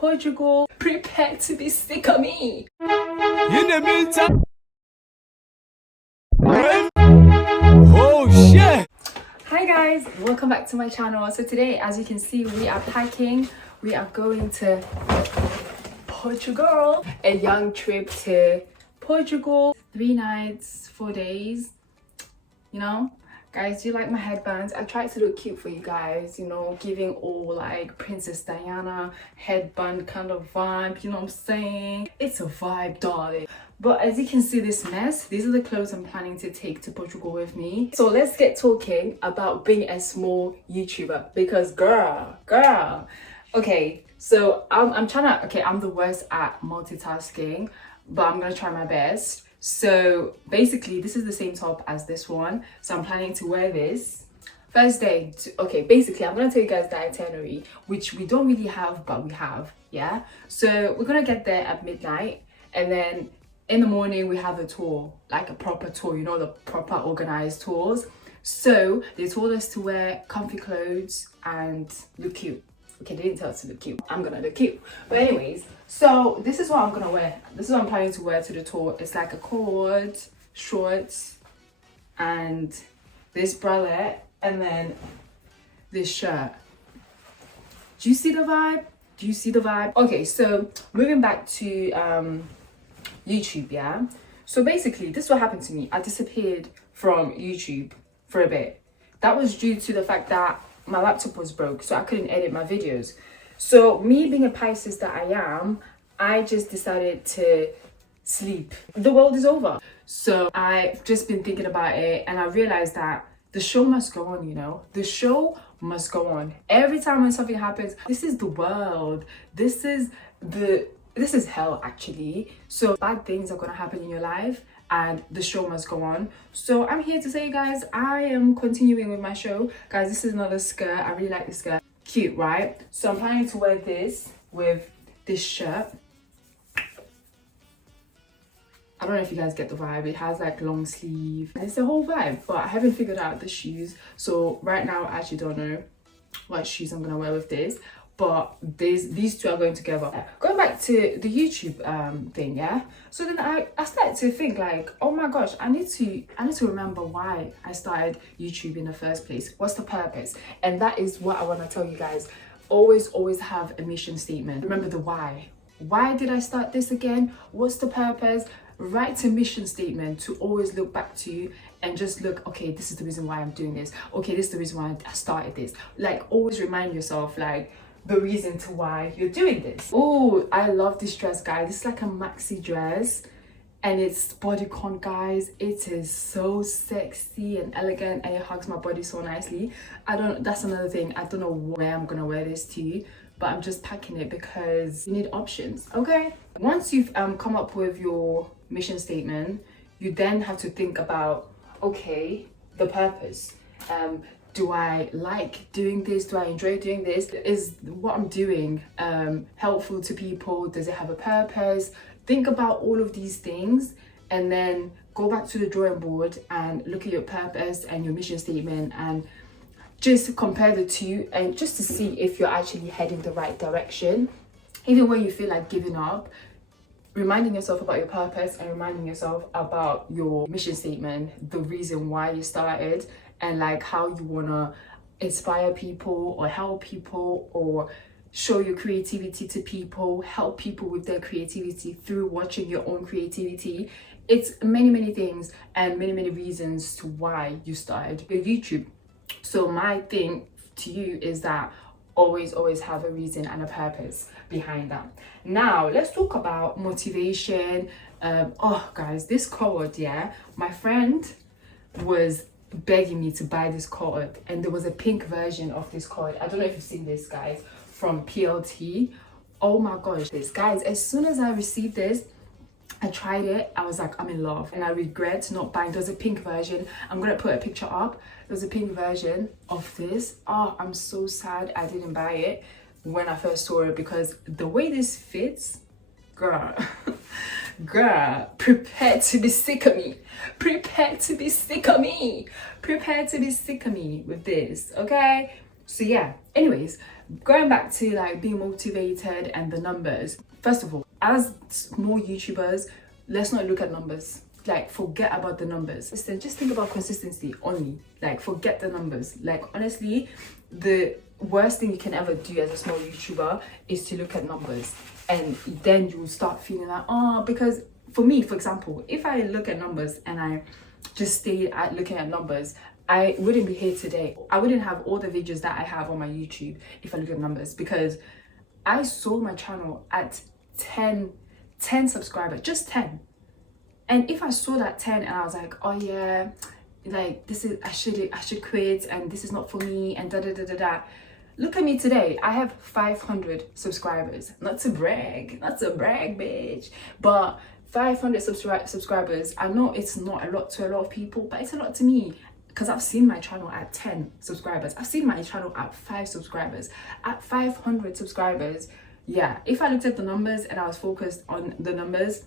Portugal. Prepare to be sick of me. In the meantime, oh shit! Hi guys, welcome back to my channel. So today, as you can see, we are packing. We are going to Portugal. A young trip to Portugal. 3 nights, 4 days. You know, guys, do you like my headbands? I tried to look cute for you guys, you know, giving all like Princess Diana headband kind of vibe, you know what I'm saying? It's a vibe, darling. But as you can see, this mess, these are the clothes I'm planning to take to Portugal with me. So let's get talking about being a small YouTuber, because girl, okay, so I'm trying to, okay, I'm the worst at multitasking, but I'm gonna try my best. So basically, this is the same top as this one. So I'm planning to wear this. First day, okay, basically, I'm gonna tell you guys the itinerary, which we don't really have, but we have, yeah? So we're gonna get there at midnight, and then in the morning, we have a tour, like a proper tour, you know, the proper organized tours. So they told us to wear comfy clothes and look cute. Okay, they didn't tell us to look cute. I'm gonna look cute. But anyways, so this is what I'm gonna wear. This is what I'm planning to wear to the tour. It's like a cord, shorts, and this bralette, and then this shirt. Do you see the vibe? Do you see the vibe? Okay, so moving back to YouTube, yeah? So basically, this is what happened to me. I disappeared from YouTube for a bit. That was due to the fact that my laptop was broke, so I couldn't edit my videos. So me being a Pisces that I am, I just decided to sleep. The world is over. So I've just been thinking about it, and I realized that the show must go on, you know? The show must go on. Every time when something happens, this is the world. This is hell, actually. So bad things are gonna happen in your life, and the show must go on. So I'm here to say, guys, I am continuing with my show. Guys, this is another skirt. I really like this skirt. Cute, right? So I'm planning to wear this with this shirt. I don't know if you guys get the vibe. It has like long sleeve. It's the whole vibe, but I haven't figured out the shoes. So right now, I actually don't know what shoes I'm gonna wear with this. But these two are going together. Going back to the YouTube thing, yeah. So then I started to think like, oh my gosh, I need to remember why I started YouTube in the first place. What's the purpose? And that is what I want to tell you guys. Always have a mission statement. Remember the why. Why did I start this again? What's the purpose? Write a mission statement to always look back to, and just look, okay, this is the reason why I'm doing this. Okay, this is the reason why I started this. Like, always remind yourself like the reason to why you're doing this. Oh, I love this dress, guys. It's like a maxi dress, and it's bodycon, guys. It is so sexy and elegant, and it hugs my body so nicely. That's another thing, I don't know where I'm gonna wear this to, but I'm just packing it because you need options. Okay, once you've come up with your mission statement, you then have to think about, okay, the purpose. Do I like doing this? Do I enjoy doing this? Is what I'm doing helpful to people? Does it have a purpose? Think about all of these things, and then go back to the drawing board and look at your purpose and your mission statement, and just compare the two, and just to see if you're actually heading the right direction. Even when you feel like giving up, reminding yourself about your purpose and reminding yourself about your mission statement, the reason why you started, and like how you want to inspire people or help people or show your creativity to people, help people with their creativity through watching your own creativity. It's many things and many reasons to why you started your YouTube. So my thing to you is that always have a reason and a purpose behind that. Now let's talk about motivation. Oh guys, this cord, yeah, my friend was begging me to buy this cord, and there was a pink version of this cord. I don't know if you've seen this, guys, from PLT. Oh my gosh, this, guys, as soon as I received this, I tried it. I was like, I'm in love, and I regret not buying. There's a pink version. I'm gonna put a picture up. There's a pink version of this. Oh, I'm so sad I didn't buy it when I first saw it, because the way this fits, girl, prepare to be sick of me. Prepare to be sick of me. Prepare to be sick of me with this, okay? So yeah, anyways, going back to like being motivated and the numbers. First of all, as small YouTubers, let's not look at numbers. Like, forget about the numbers. Listen, just think about consistency only. Like, forget the numbers. Like, honestly, the worst thing you can ever do as a small YouTuber is to look at numbers, and then you will start feeling like, oh, because for me, for example, if I look at numbers and I just stay at looking at numbers, I wouldn't be here today. I wouldn't have all the videos that I have on my YouTube if I look at numbers, because I saw my channel at 10 subscribers, just 10. And if I saw that 10 and I was like, oh yeah, like this is, I should quit, and this is not for me, and da da da da da. Look at me today. I have 500 subscribers. Not to brag, bitch. But 500 subscribers. I know it's not a lot to a lot of people, but it's a lot to me, because I've seen my channel at 10 subscribers. I've seen my channel at 5 subscribers, at 500 subscribers. Yeah, if I looked at the numbers and I was focused on the numbers,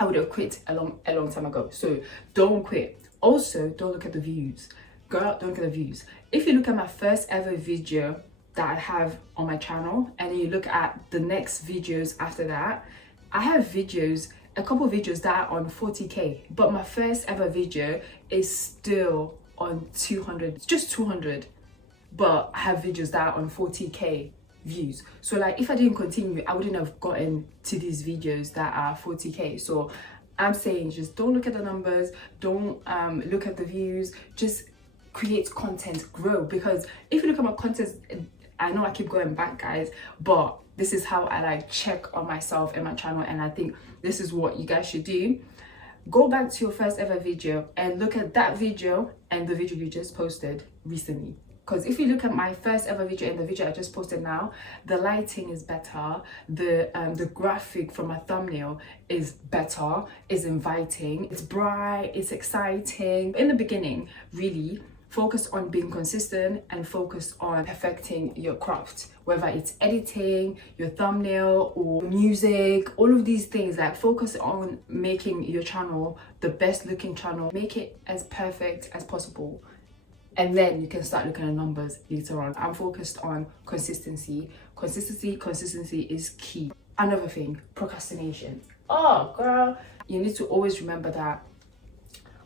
I would have quit a long time ago. So don't quit. Also, don't look at the views. Girl, don't look at the views. If you look at my first ever video that I have on my channel, and you look at the next videos after that, I have videos, a couple videos that are on 40k, but my first ever video is still on 200. It's just 200, but I have videos that are on 40k views. So like, if I didn't continue, I wouldn't have gotten to these videos that are 40k. So I'm saying, just don't look at the numbers, don't look at the views, just create content, grow. Because if you look at my content, I know I keep going back, guys, but this is how I like check on myself and my channel, and I think this is what you guys should do. Go back to your first ever video and look at that video and the video you just posted recently. Because if you look at my first ever video and the video I just posted now, the lighting is better, the graphic from my thumbnail is better, is inviting, it's bright, it's exciting. In the beginning, really focus on being consistent and focus on perfecting your craft, whether it's editing, your thumbnail, or music, all of these things. Like, focus on making your channel the best looking channel, make it as perfect as possible, and then you can start looking at numbers later on. I'm focused on consistency. Consistency is key. Another thing, procrastination. Oh girl, you need to always remember that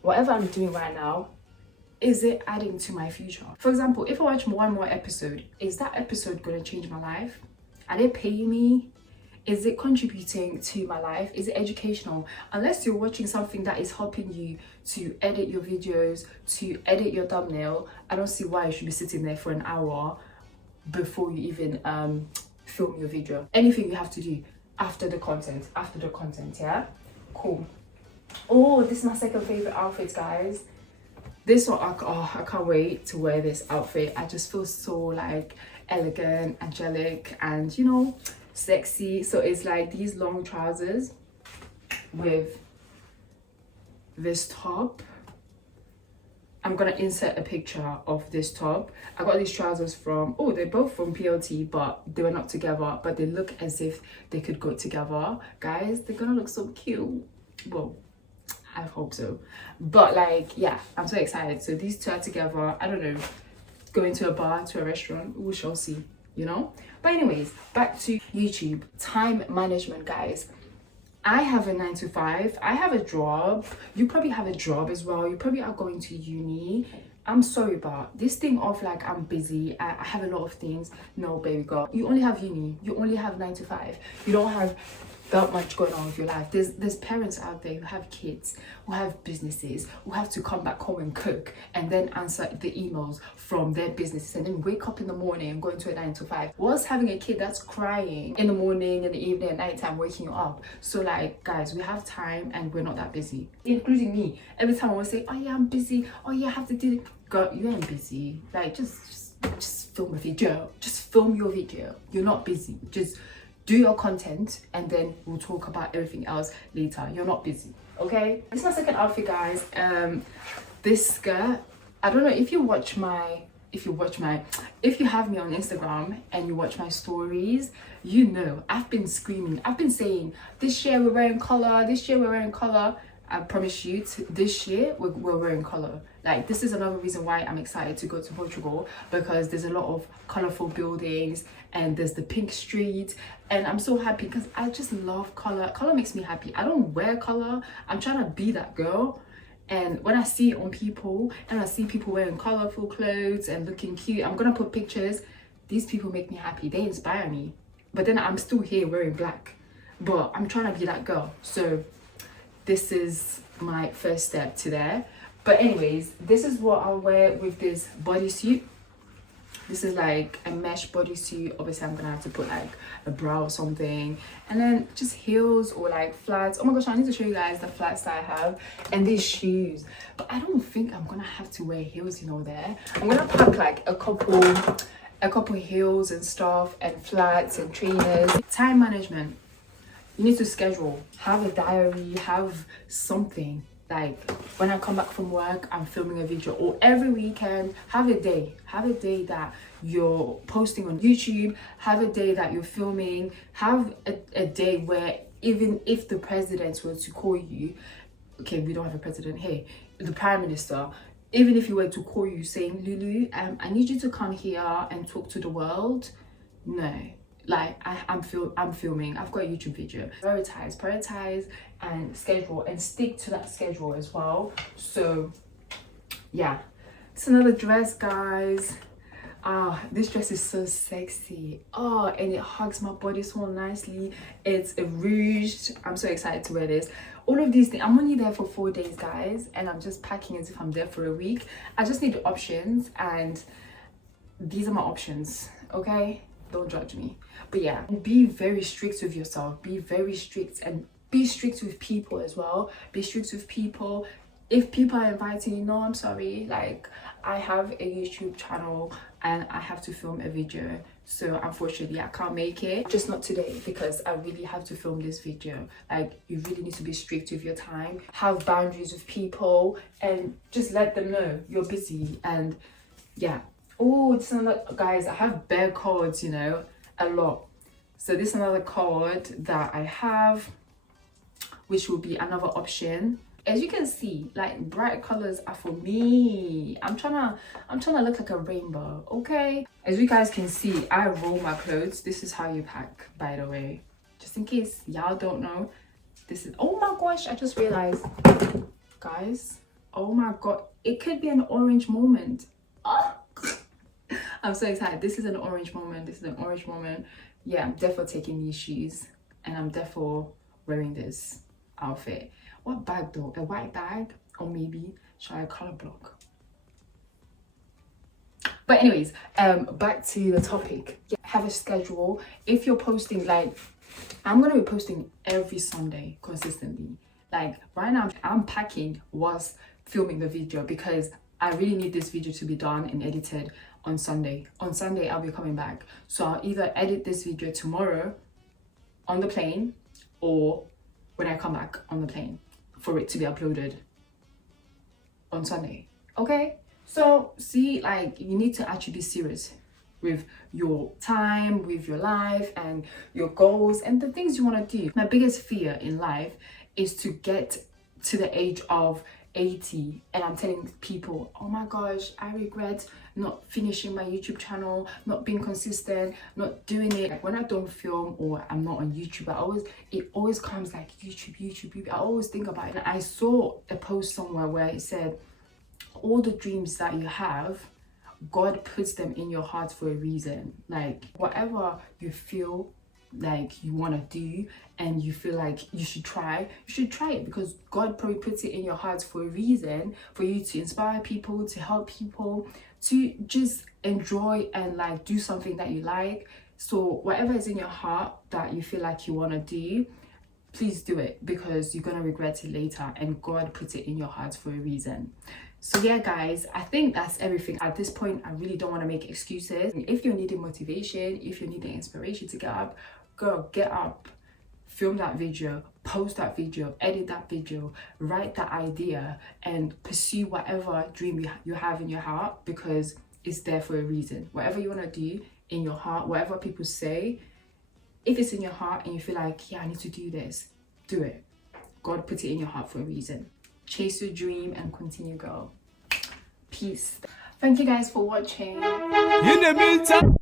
whatever I'm doing right now, is it adding to my future? For example, if I watch one more episode, is that episode going to change my life? Are they paying me? Is it contributing to my life? Is it educational? Unless you're watching something that is helping you to edit your videos, to edit your thumbnail, I don't see why you should be sitting there for an hour before you even film your video. Anything you have to do after the content, yeah? Cool. Oh, this is my second favorite outfit, guys. This one, I can't wait to wear this outfit. I just feel so like elegant, angelic, and you know, sexy. So it's like these long trousers with this top. I'm gonna insert a picture of this top. I got these trousers from, oh, they're both from PLT, but they were not together, but they look as if they could go together. Guys, they're gonna look so cute. Well, I hope so. But like, yeah, I'm so excited. So these two are together. I don't know, going to a bar, to a restaurant, we shall see, you know? But anyways, back to YouTube. Time management, guys. I have a 9 to 5. I have a job. You probably have a job as well. You probably are going to uni. I'm sorry, but this thing of like, I'm busy, I have a lot of things. No, baby girl. You only have uni. You only have 9 to 5. You don't have that much going on with your life. There's parents out there who have kids, who have businesses, who have to come back home and cook and then answer the emails from their businesses, and then wake up in the morning and go into a 9 to 5. What's having a kid that's crying in the morning, in the evening, at night time, waking you up? So like, guys, we have time and we're not that busy, including me. Every time I want to say, oh yeah, I'm busy, oh yeah, I have to do it. Girl, you ain't busy. Like, just film a video. Just film your video. You're not busy. Just do your content and then we'll talk about everything else later. You're not busy, okay? This is my second outfit, guys. This skirt, I don't know if you have me on Instagram and you watch my stories, you know I've been screaming, I've been saying, this year we're wearing color, this year we're wearing color. I promise you, this year we're wearing colour. Like, this is another reason why I'm excited to go to Portugal, because there's a lot of colourful buildings and there's the pink street, and I'm so happy because I just love colour. Colour makes me happy. I don't wear colour. I'm trying to be that girl. And when I see it on people and I see people wearing colourful clothes and looking cute, I'm gonna put pictures. These people make me happy. They inspire me. But then I'm still here wearing black. But I'm trying to be that girl. So this is my first step to there. But anyways, this is what I'll wear with this bodysuit. This is like a mesh bodysuit. Obviously I'm gonna have to put like a bra or something, and then just heels or like flats. Oh my gosh, I need to show you guys the flats that I have, and these shoes. But I don't think I'm gonna have to wear heels, you know. There I'm gonna pack like a couple heels and stuff, and flats and trainers. Time management. You need to schedule, have a diary, have something. Like, when I come back from work, I'm filming a video, or every weekend, have a day that you're posting on YouTube, have a day that you're filming, have a day where even if the president were to call you, okay, we don't have a president here, the prime minister, even if he were to call you saying, Lulu, I need you to come here and talk to the world. No. Like, I'm filming, I've got a YouTube video. Prioritize and schedule, and stick to that schedule as well. So yeah, it's another dress, guys. This dress is so sexy. And it hugs my body so nicely. It's a rouge. I'm so excited to wear this. All of these things, I'm only there for 4 days, guys, and I'm just packing as if I'm there for a week. I just need the options, and these are my options, okay? Don't judge me. But yeah, be very strict with yourself. Be very strict, and be strict with people as well. Be strict with people. If people are inviting you, no, I'm sorry. Like, I have a YouTube channel and I have to film a video. So unfortunately, I can't make it. Just not today, because I really have to film this video. Like, you really need to be strict with your time. Have boundaries with people, and just let them know you're busy. And yeah. Oh, this is another, guys, I have bare cards, you know, a lot. So this is another card that I have, which will be another option. As you can see, like, bright colors are for me. I'm trying to look like a rainbow, okay? As you guys can see, I roll my clothes. This is how you pack, by the way. Just in case y'all don't know. This is, oh my gosh, I just realized, guys, oh my god, it could be an orange moment. Oh. I'm so excited. This is an orange moment. This is an orange moment. Yeah, I'm definitely taking these shoes, and I'm definitely wearing this outfit. What bag though? A white bag, or maybe should I color block? But anyways, back to the topic. Yeah, have a schedule. If you're posting, like, I'm gonna be posting every Sunday consistently. Like, right now I'm packing whilst filming the video, because I really need this video to be done and edited on Sunday. On Sunday, I'll be coming back. So I'll either edit this video tomorrow on the plane, or when I come back on the plane, for it to be uploaded on Sunday. Okay? So see, like, you need to actually be serious with your time, with your life, and your goals, and the things you want to do. My biggest fear in life is to get to the age of 80 and I'm telling people, oh my gosh, I regret not finishing my YouTube channel, not being consistent, not doing it. Like, when I don't film or I'm not on YouTube, it always comes like YouTube. I always think about it. And I saw a post somewhere where it said, all the dreams that you have, God puts them in your heart for a reason. Like, whatever you feel like you want to do and you feel like you should try it, because God probably puts it in your heart for a reason, for you to inspire people, to help people, to just enjoy and like do something that you like. So whatever is in your heart that you feel like you want to do, please do it, because you're gonna regret it later, and God puts it in your heart for a reason. So yeah, guys, I think that's everything. At this point, I really don't want to make excuses. If you're needing motivation, if you're needing inspiration to get up, girl, get up, film that video, post that video, edit that video, write that idea, and pursue whatever dream you have in your heart, because it's there for a reason. Whatever you want to do in your heart, whatever people say, if it's in your heart and you feel like, yeah, I need to do this, do it. God put it in your heart for a reason. Chase your dream and continue, girl. Peace. Thank you guys for watching. In the meantime.